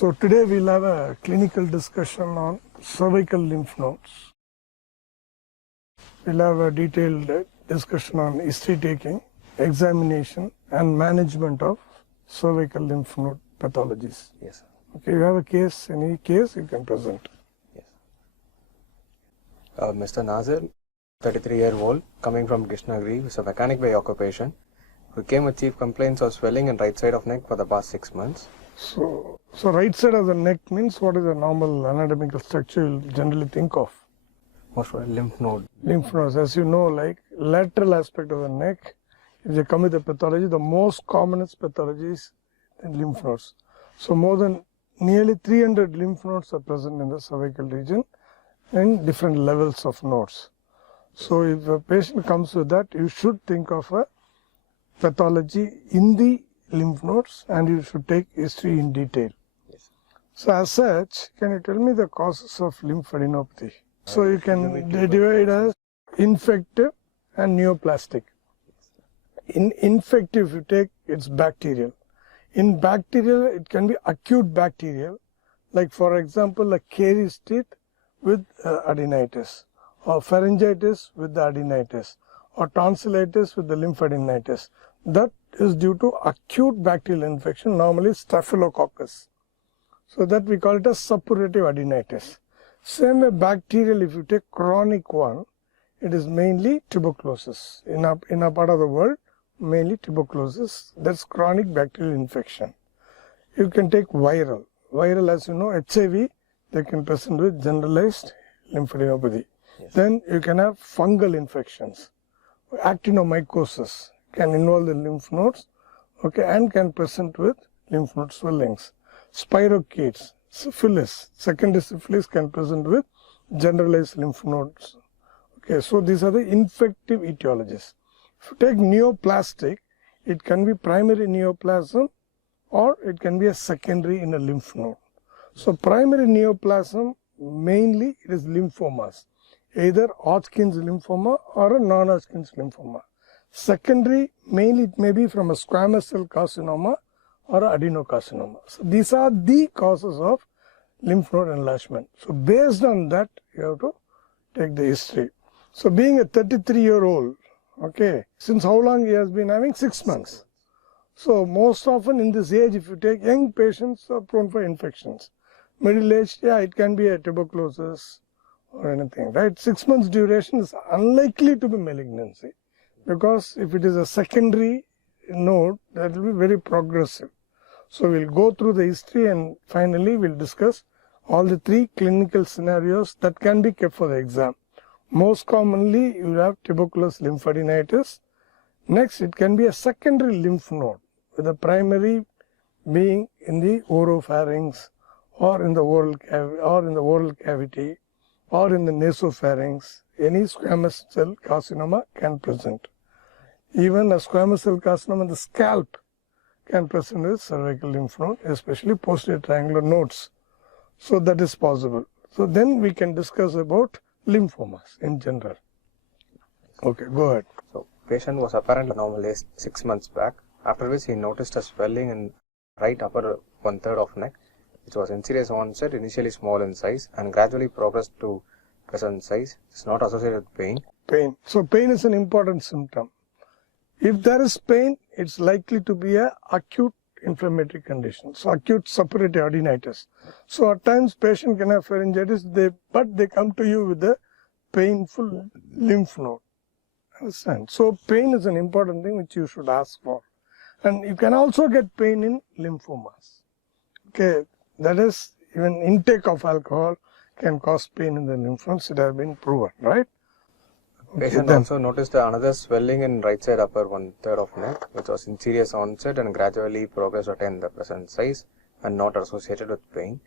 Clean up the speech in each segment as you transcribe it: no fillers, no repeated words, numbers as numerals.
So today we'll have a clinical discussion on cervical lymph nodes. We'll have a detailed discussion on history taking, examination and management of cervical lymph node pathologies. Yes, sir. Okay, you have a case, any case you can present. Yes. Mr. Nazir, 33-year-old, coming from Krishnagiri, is a mechanic by occupation, who came with chief complaints of swelling in right side of neck for the past 6 months. So right side of the neck means what is a normal anatomical structure you'll generally think of? Most of lymph node. Lymph nodes, as you know, like lateral aspect of the neck, if they come with the pathology, the most commonest pathology is in lymph nodes. So more than nearly 300 lymph nodes are present in the cervical region in different levels of nodes. So if a patient comes with that, you should think of a pathology in the lymph nodes and you should take history in detail. Yes. So as such, can you tell me the causes of lymphadenopathy? So you can divide as infective and neoplastic. In infective, you take, it's bacterial. In bacterial, it can be acute bacterial, like for example, a caries teeth with adenitis, or pharyngitis with the adenitis, or tonsillitis with the lymphadenitis. That is due to acute bacterial infection, normally staphylococcus. So that we call it a suppurative adenitis. Same way bacterial, if you take chronic one, it is mainly tuberculosis. In a part of the world, mainly tuberculosis, that's chronic bacterial infection. You can take viral. Viral, as you know, HIV, they can present with generalized lymphadenopathy. Yes. Then you can have fungal infections. Actinomycosis can involve the lymph nodes, okay, and can present with lymph node swellings. Spirochetes, syphilis, secondary syphilis can present with generalized lymph nodes. Okay, so these are the infective etiologies. If you take neoplastic, it can be primary neoplasm or it can be a secondary in a lymph node. So primary neoplasm, mainly it is lymphomas, either Hodgkin's lymphoma or a non-Hodgkin's lymphoma. Secondary, mainly it may be from a squamous cell carcinoma or adenocarcinoma. So these are the causes of lymph node enlargement. So based on that, you have to take the history. So being a 33-year-old, okay, since how long he has been having? 6 months. So most often in this age, if you take young patients are prone for infections. Middle aged, yeah, it can be a tuberculosis or anything, right? 6 months duration is unlikely to be malignancy, because if it is a secondary node, that will be very progressive. So we'll go through the history and finally we'll discuss all the 3 clinical scenarios that can be kept for the exam. Most commonly, you have tuberculous lymphadenitis. Next, it can be a secondary lymph node, with the primary being in the oropharynx or in the oral cavity or in the nasopharynx. Any squamous cell carcinoma can present. Even a squamous cell carcinoma in the scalp can present with cervical lymph node, especially posterior triangular nodes. So that is possible. So then we can discuss about lymphomas in general. Okay, go ahead. So patient was apparently normal age 6 months back, after which he noticed a swelling in right upper 1/3 of neck, which was in serious onset, initially small in size and gradually progressed to present size. It's not associated with pain. Pain. So pain is an important symptom. If there is pain, it's likely to be a acute inflammatory condition. So acute suppurative adenitis. So at times patient can have pharyngitis, but they come to you with a painful lymph node. Understand? So pain is an important thing which you should ask for. And you can also get pain in lymphomas. Okay, that is, even intake of alcohol can cause pain in the lymph nodes. It has been proven, right? Patient also noticed another swelling in right side upper 1/3 of neck, which was in serious onset and gradually progressed to attain the present size and not associated with pain.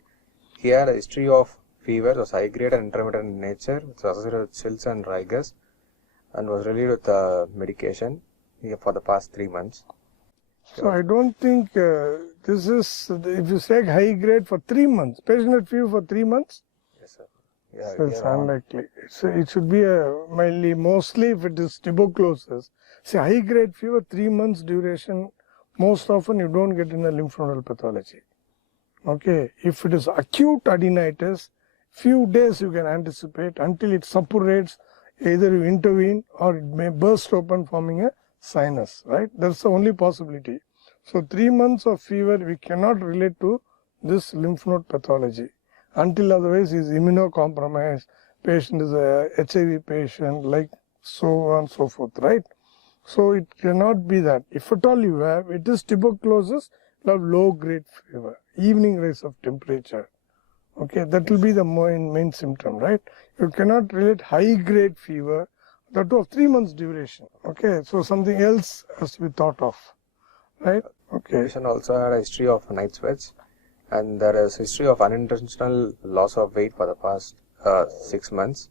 He had a history of fever, was high grade and intermittent in nature, which was associated with chills and rigors, and was relieved with medication for the past 3 months. So I don't think this is, if you say high grade for 3 months, patient had fever for 3 months? Yes, sir. Yeah, So it's unlikely. So it should be mostly if it is tuberculosis. Say high grade fever, 3 months duration, most often you don't get in a lymph nodal pathology. Okay, if it is acute adenitis, few days you can anticipate until it suppurates, either you intervene or it may burst open forming a sinus, right? That's the only possibility. So 3 months of fever we cannot relate to this lymph node pathology until otherwise he is immunocompromised, patient is a HIV patient, like so on and so forth, right? So it cannot be that. If at all you have, it is tuberculosis, you have low grade fever, evening rise of temperature. Okay, that will be the main symptom, right? You cannot relate high grade fever, that of 3 months duration. Okay, so something else has to be thought of, right? Okay. Patient also had a history of night sweats, and there is history of unintentional loss of weight for the past 6 months,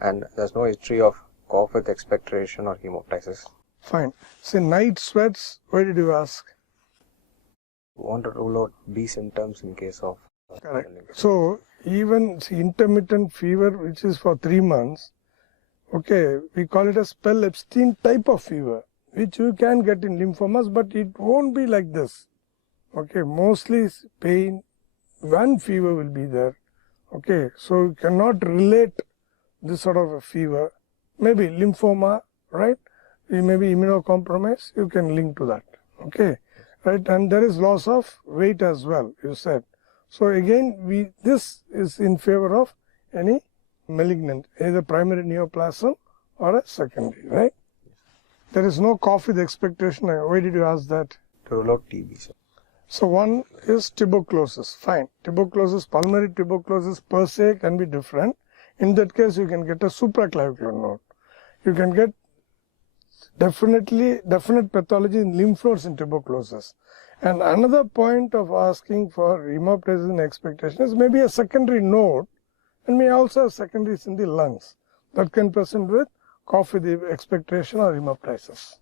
and there's no history of cough with expectoration or hemoptysis. Fine. Say night sweats, why did you ask? We want to rule out B symptoms in case of Correct. So even intermittent fever, which is for 3 months, okay, we call it a spell Epstein type of fever, which you can get in lymphomas, but it won't be like this. Okay, mostly pain, one fever will be there. Okay, so you cannot relate this sort of a fever. Maybe lymphoma, right? You may be immunocompromised, you can link to that. Okay, right? And there is loss of weight as well, you said. So again, this is in favor of any malignant, either primary neoplasm or a secondary, right? There is no cough with expectation. Why did you ask that? to rule out TB. So one is tuberculosis. Fine. Tuberculosis, pulmonary tuberculosis per se can be different. In that case, you can get a supraclavicular node. You can get definite pathology in lymph nodes in tuberculosis. And another point of asking for hemoptysis and expectation is maybe a secondary node and may also have secondaries in the lungs that can present with cough with expectoration or hemoptysis.